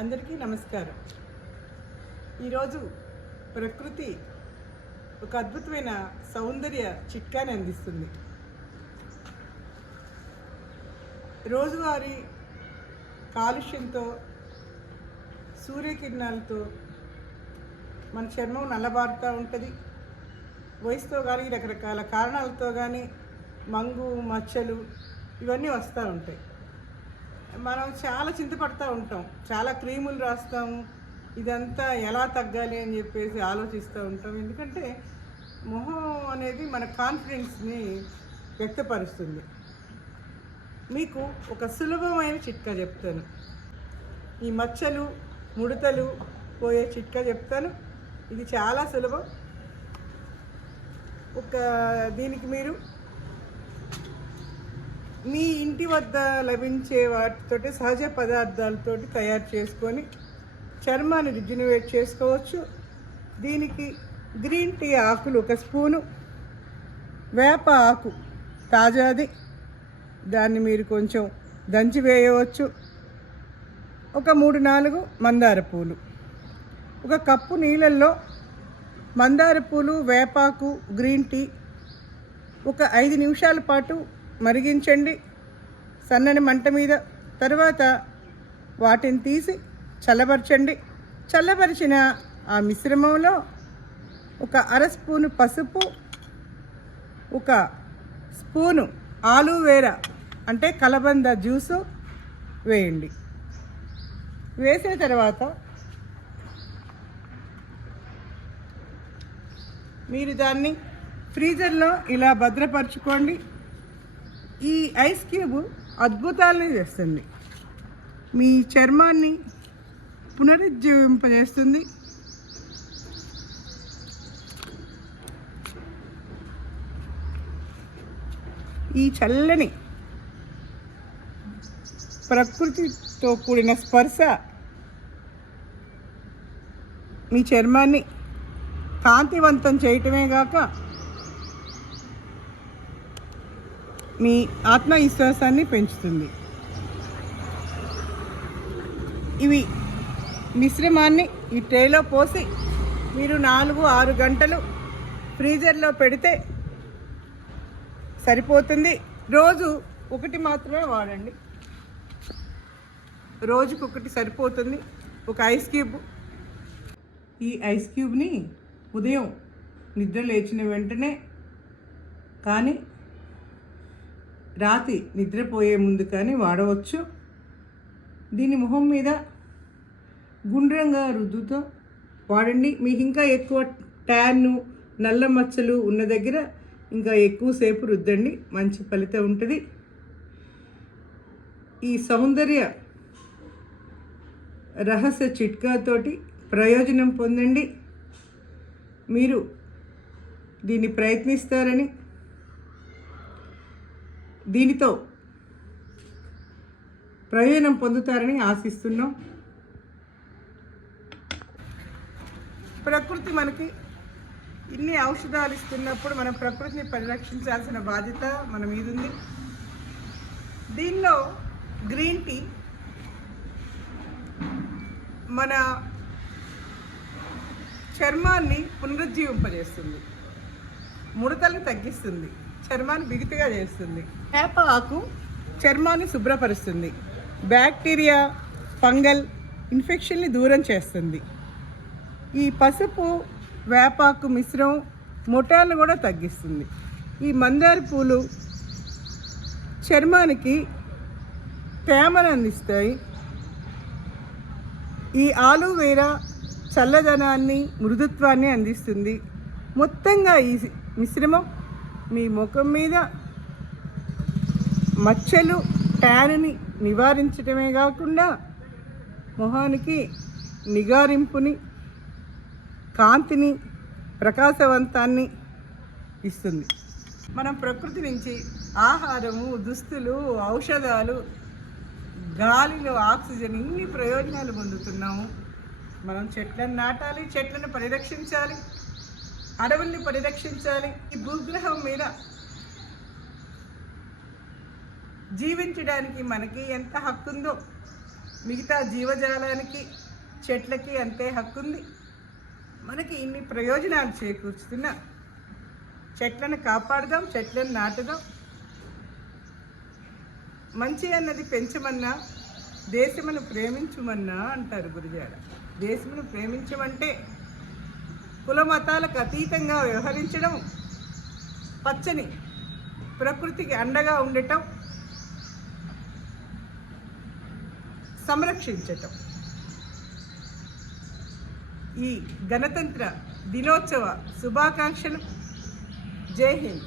అందరికీ నమస్కారం. ఈరోజు ప్రకృతి ఒక అద్భుతమైన సౌందర్య చిట్కాని అందిస్తుంది. రోజువారీ కాలుష్యంతో, సూర్యకిరణాలతో మన చర్మం నల్లబారుతూ ఉంటుంది. వయసుతో కానీ రకరకాల కారణాలతో కానీ మంగు, మచ్చలు ఇవన్నీ వస్తూ ఉంటాయి. మనం చాలా చింతపడుతూ ఉంటాం, చాలా క్రీములు రాస్తాము, ఇదంతా ఎలా తగ్గాలి అని చెప్పేసి ఆలోచిస్తూ ఉంటాం. ఎందుకంటే మొహం అనేది మన కాన్ఫిడెన్స్ని వ్యక్తపరుస్తుంది. మీకు ఒక సులభమైన చిట్కా చెప్తాను. ఈ మచ్చలు, ముడతలు పోయే చిట్కా చెప్తాను. ఇది చాలా సులభం. దీనికి మీరు మీ ఇంటి వద్ద లభించే వాటితోటి, సహజ పదార్థాలతోటి తయారు చేసుకొని చర్మాన్ని రిజ్యునివేట్ చేసుకోవచ్చు. దీనికి గ్రీన్ టీ ఆకులు 1 స్పూను, వేప ఆకు తాజాది, దాన్ని మీరు కొంచెం దంచి వేయవచ్చు. ఒక 3-4 మందార పూలు, 1 కప్పు నీళ్ళల్లో మందార పూలు, వేపాకు, గ్రీన్ టీ ఒక 5 నిమిషాల పాటు మరిగించండి సన్నని మంట మీద. తర్వాత వాటిని తీసి చల్లబరచండి. చల్లబరిచిన ఆ మిశ్రమంలో 1/2 స్పూను పసుపు, 1 స్పూను ఆలువేరా అంటే కలబంద జ్యూసు వేయండి. వేసిన తర్వాత మీరు దాన్ని ఫ్రీజర్లో ఇలా భద్రపరచుకోండి. ఈ ఐస్ క్యూబ్ అద్భుతాలను చేస్తుంది. మీ చర్మాన్ని పునరుజ్జీవింపజేస్తుంది. ఈ చల్లని ప్రకృతితో కూడిన స్పర్శ మీ చర్మాన్ని కాంతివంతం చేయటమే గాక మీ ఆత్మవిశ్వాసాన్ని పెంచుతుంది. ఇవి మిశ్రమాన్ని ఈ ట్రేలో పోసి మీరు 4-6 గంటలు ఫ్రీజర్లో పెడితే సరిపోతుంది. రోజు 1 మాత్రమే వాడండి. రోజుకు 1 సరిపోతుంది. ఒక ఐస్ క్యూబ్. ఈ ఐస్ క్యూబ్ని ఉదయం నిద్ర లేచిన వెంటనే కానీ రాత్రి నిద్రపోయే ముందు కానీ వాడవచ్చు. దీని మొహం మీద గుండ్రంగా రుద్దుతో వాడండి. మీకు ఇంకా ఎక్కువ ట్యాన్ను, నల్ల మచ్చలు ఉన్న దగ్గర ఇంకా ఎక్కువసేపు రుద్దండి, మంచి ఫలితం ఉంటుంది. ఈ సౌందర్య రహస్య చిట్కాతోటి ప్రయోజనం పొందండి. మీరు దీన్ని ప్రయత్నిస్తారని, దీనితో ప్రయోజనం పొందుతారని ఆశిస్తున్నాం. ప్రకృతి మనకి ఇన్ని ఔషధాలు ఇస్తున్నప్పుడు మనం ప్రకృతిని పరిరక్షించాల్సిన బాధ్యత మన మీద ఉంది. దీనిలో గ్రీన్ టీ మన చర్మాన్ని పునరుజ్జీవింపజేస్తుంది, ముడతలను తగ్గిస్తుంది, చర్మాన్ని బిగుతుగా చేస్తుంది. వేప ఆకు చర్మాన్ని శుభ్రపరుస్తుంది, బ్యాక్టీరియా, ఫంగల్ ఇన్ఫెక్షన్ని దూరం చేస్తుంది. ఈ పసుపు, వేపాకు మిశ్రమం మొటాలను కూడా తగ్గిస్తుంది. ఈ మందార పూలు చర్మానికి తేమను అందిస్తాయి. ఈ ఆలువేరా చల్లదనాన్ని, మృదుత్వాన్ని అందిస్తుంది. మొత్తంగా ఈ మిశ్రమం మీ ముఖం మీద మచ్చలు, ట్యాన్ని నివారించడమే కాకుండా మొహానికి నిగారింపుని, కాంతిని, ప్రకాశవంతాన్ని ఇస్తుంది. మనం ప్రకృతి నుంచి ఆహారము, దుస్తులు, ఔషధాలు, గాలిలో ఆక్సిజన్, ఇన్ని ప్రయోజనాలు పొందుతున్నాము. మనం చెట్లను నాటాలి, చెట్లను పరిరక్షించాలి, అడవుల్ని పరిరక్షించాలి. ఈ భూగ్రహం మీద జీవించడానికి మనకి ఎంత హక్కు ఉందో మిగతా జీవజాలానికి చెట్లకి అంతే హక్కుంది. మనకి ఇన్ని ప్రయోజనాలు చేకూర్చుతున్న చెట్లను కాపాడదాం, చెట్లను నాటుదాం. మంచి అన్నది పెంచమన్నా, దేశమును ప్రేమించమన్నా అంటారు గురుజాడ. దేశమును ప్రేమించమంటే కుల మతాలకు అతీతంగా వ్యవహరించడం, పచ్చని ప్రకృతికి అండగా ఉండటం, సంరక్షించటం. ఈ గణతంత్ర దినోత్సవ శుభాకాంక్షలు. జై హింద్.